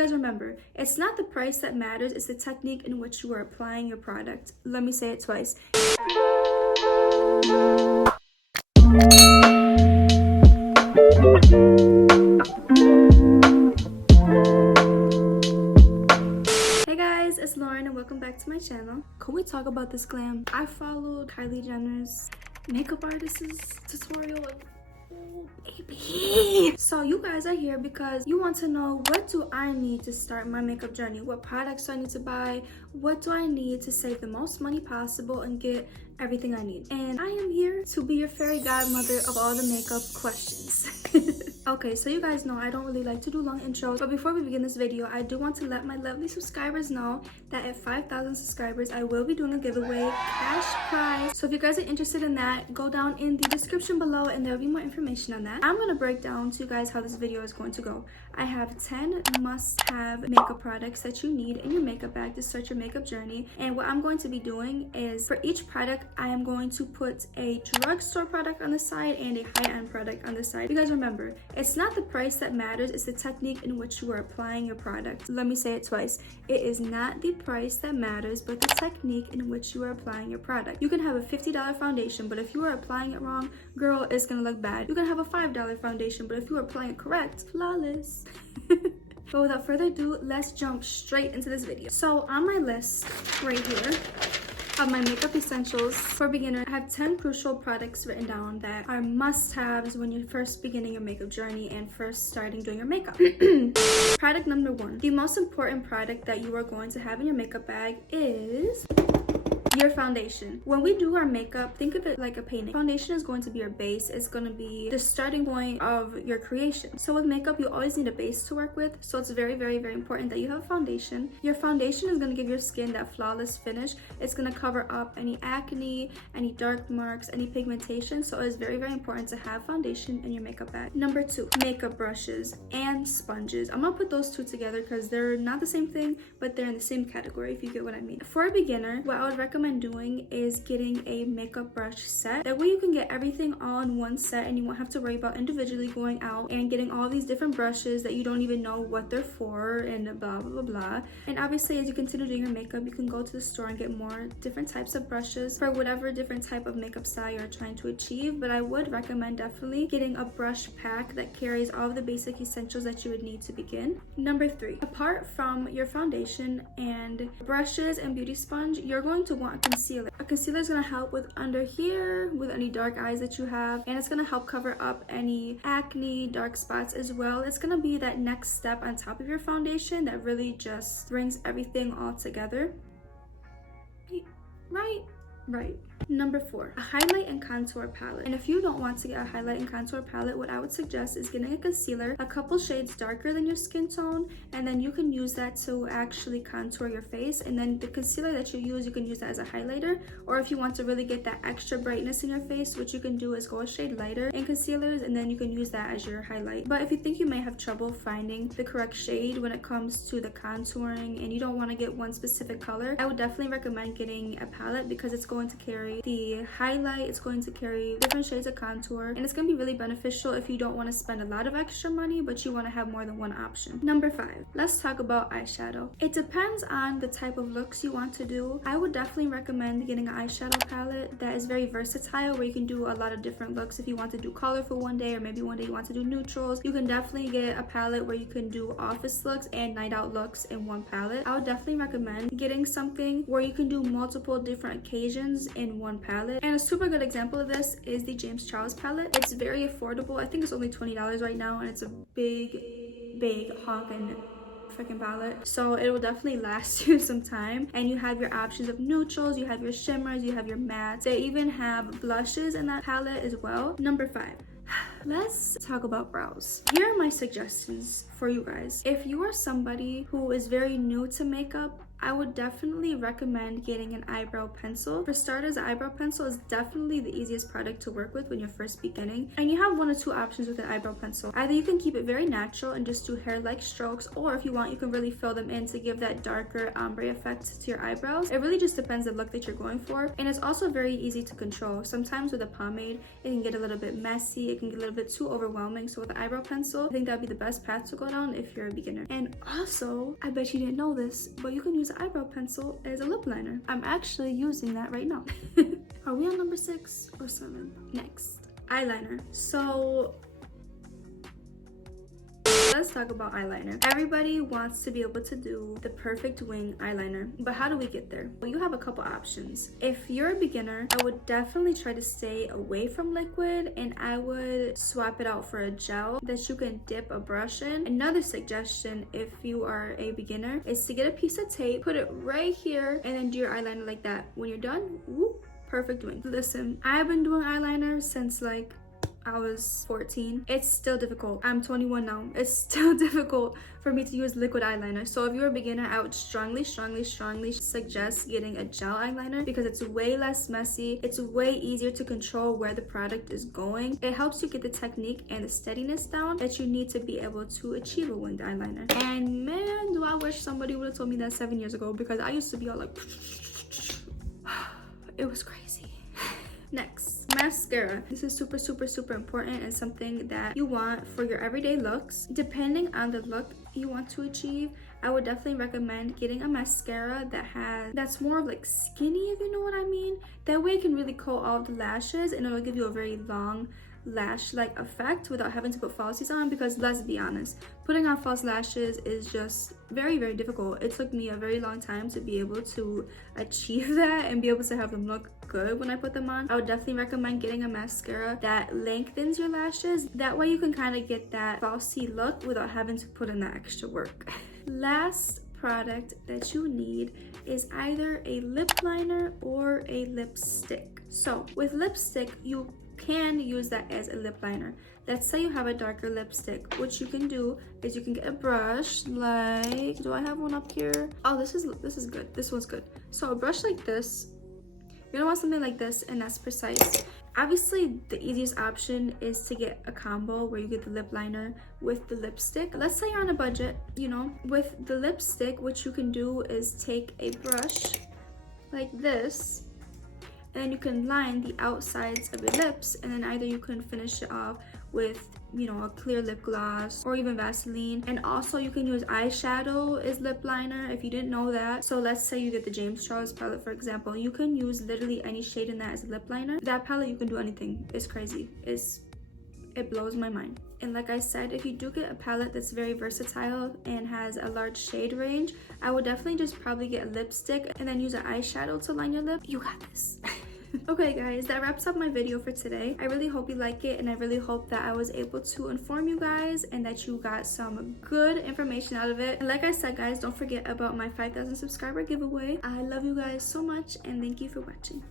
guys remember, it's not the price that matters, it's the technique in which you are applying your product. Let me say it twice. Hey guys, it's Lauren and welcome back to my channel. Can we talk about this glam? I followed Kylie Jenner's makeup artist's tutorial. Oh, baby. So you guys are here because you want to know, what do I need to start my makeup journey? What products do I need to buy? What do I need to save the most money possible and get everything I need? And I am here to be your fairy godmother of all the makeup questions. Okay, so you guys know I don't really like to do long intros, but before we begin this video, I do want to let my lovely subscribers know that at 5,000 subscribers, I will be doing a giveaway, cash prize. So if you guys are interested in that, go down in the description below and there will be more information on that. I'm going to break down to you guys how this video is going to go. I have 10 must-have makeup products that you need in your makeup bag to start your makeup journey. And what I'm going to be doing is, for each product, I am going to put a drugstore product on the side and a high-end product on the side. You guys remember, it's not the price that matters, it's the technique in which you are applying your product. Let me say it twice. It is not the price that matters, but the technique in which you are applying your product. You can have a $50 foundation, but if you are applying it wrong, girl, it's gonna look bad. You can have a $5 foundation, but if you are applying it correct, flawless. But without further ado, let's jump straight into this video. So on my list right here of my makeup essentials for beginner, I have 10 crucial products written down that are must-haves when you're first beginning your makeup journey and first starting doing your makeup. Product number 1. The most important product that you are going to have in your makeup bag is your foundation. When we do our makeup, think of it like a painting. Foundation is going to be your base. It's going to be the starting point of your creation. So with makeup, you always need a base to work with. So it's very, very, very important that you have a foundation. Your foundation is going to give your skin that flawless finish. It's going to cover up any acne, any dark marks, any pigmentation. So it is very, very important to have foundation in your makeup bag. Number 2, makeup brushes and sponges. I'm going to put those two together because they're not the same thing, but they're in the same category, if you get what I mean. For a beginner, what I would recommend doing is getting a makeup brush set. That way you can get everything all in one set and you won't have to worry about individually going out and getting all these different brushes that you don't even know what they're for and blah blah blah blah. And obviously, as you continue doing your makeup, you can go to the store and get more different types of brushes for whatever different type of makeup style you're trying to achieve. But I would recommend definitely getting a brush pack that carries all of the basic essentials that you would need to begin. Number 3, apart from your foundation and brushes and beauty sponge, you're going to want a concealer. A concealer is going to help with under here, with any dark eyes that you have, and it's going to help cover up any acne, dark spots as well. It's going to be that next step on top of your foundation that really just brings everything all together. Right. Number 4, a highlight and contour palette. And if you don't want to get a highlight and contour palette, what I would suggest is getting a concealer a couple shades darker than your skin tone, and then you can use that to actually contour your face. And then the concealer that you can use that as a highlighter. Or if you want to really get that extra brightness in your face, what you can do is go a shade lighter in concealers, and then you can use that as your highlight. But if you think you may have trouble finding the correct shade when it comes to the contouring and you don't want to get one specific color, I would definitely recommend getting a palette because it's going to carry the highlight, it's going to carry different shades of contour, and it's going to be really beneficial if you don't want to spend a lot of extra money but you want to have more than one option. Number 5, let's talk about eyeshadow. It depends on the type of looks you want to do. I would definitely recommend getting an eyeshadow palette that is very versatile, where you can do a lot of different looks. If you want to do colorful one day, or maybe one day you want to do neutrals, you can definitely get a palette where you can do office looks and night out looks in one palette. I would definitely recommend getting something where you can do multiple different occasions in one palette. And a super good example of this is the James Charles palette. It's very affordable. I think it's only $20 right now, and it's a big honkin' freaking palette, so it will definitely last you some time. And you have your options of neutrals, you have your shimmers, you have your mattes. They even have blushes in that palette as well. Number 5, let's talk about brows. Here are my suggestions for you guys. If you are somebody who is very new to makeup, I would definitely recommend getting an eyebrow pencil. For starters, the eyebrow pencil is definitely the easiest product to work with when you're first beginning. And you have one or two options with an eyebrow pencil. Either you can keep it very natural and just do hair-like strokes, or if you want, you can really fill them in to give that darker ombre effect to your eyebrows. It really just depends on the look that you're going for. And it's also very easy to control. Sometimes with a pomade, it can get a little bit messy. It can get a little bit too overwhelming. So with an eyebrow pencil, I think that'd be the best path to go down if you're a beginner. And also, I bet you didn't know this, but you can use an eyebrow pencil as a lip liner. I'm actually using that right now. Are we on number 6 or 7? Next, eyeliner. So let's talk about eyeliner. Everybody wants to be able to do the perfect wing eyeliner, but how do we get there? Well, you have a couple options. If you're a beginner, I would definitely try to stay away from liquid, and I would swap it out for a gel that you can dip a brush in. Another suggestion, if you are a beginner, is to get a piece of tape, put it right here, and then do your eyeliner like that. When you're done, whoop, perfect wing. Listen, I've been doing eyeliner since like I was 14. It's still difficult. I'm 21 now. It's still difficult for me to use liquid eyeliner. So if you're a beginner, I would strongly suggest getting a gel eyeliner because it's way less messy. It's way easier to control where the product is going. It helps you get the technique and the steadiness down that you need to be able to achieve a winged eyeliner. And man, do I wish somebody would have told me that 7 years ago, because I used to be all like it was crazy. Next, mascara. This is super important and something that you want for your everyday looks. Depending on the look you want to achieve, I would definitely recommend getting a mascara that's more of like skinny, if you know what I mean. That way it can really coat all the lashes and it'll give you a very long lash-like effect without having to put falsies on, because let's be honest, putting on false lashes is just very difficult. It took me a very long time to be able to achieve that and be able to have them look good when I put them on. I would definitely recommend getting a mascara that lengthens your lashes. That way you can kind of get that falsy look without having to put in that extra work. Last product that you need is either a lip liner or a lipstick. So with lipstick, you can use that as a lip liner. Let's say you have a darker lipstick. What you can do is you can get a brush like, do I have one up here? Oh, this is good. This one's good. So a brush like this, you're gonna want something like this, and that's precise. Obviously, the easiest option is to get a combo where you get the lip liner with the lipstick. Let's say you're on a budget, you know. With the lipstick, what you can do is take a brush like this, and you can line the outsides of your lips, and then either you can finish it off with, you know, a clear lip gloss or even Vaseline. And also you can use eyeshadow as lip liner if you didn't know that. So let's say you get the James Charles palette, for example. You can use literally any shade in that as a lip liner. That palette, you can do anything. It's crazy. It blows my mind. And like I said, if you do get a palette that's very versatile and has a large shade range, I would definitely just probably get a lipstick and then use an eyeshadow to line your lip. You got this. Okay guys, that wraps up my video for today. I really hope you like it, and I really hope that I was able to inform you guys and that you got some good information out of it. And like I said guys, don't forget about my 5,000 subscriber giveaway. I love you guys so much, and thank you for watching.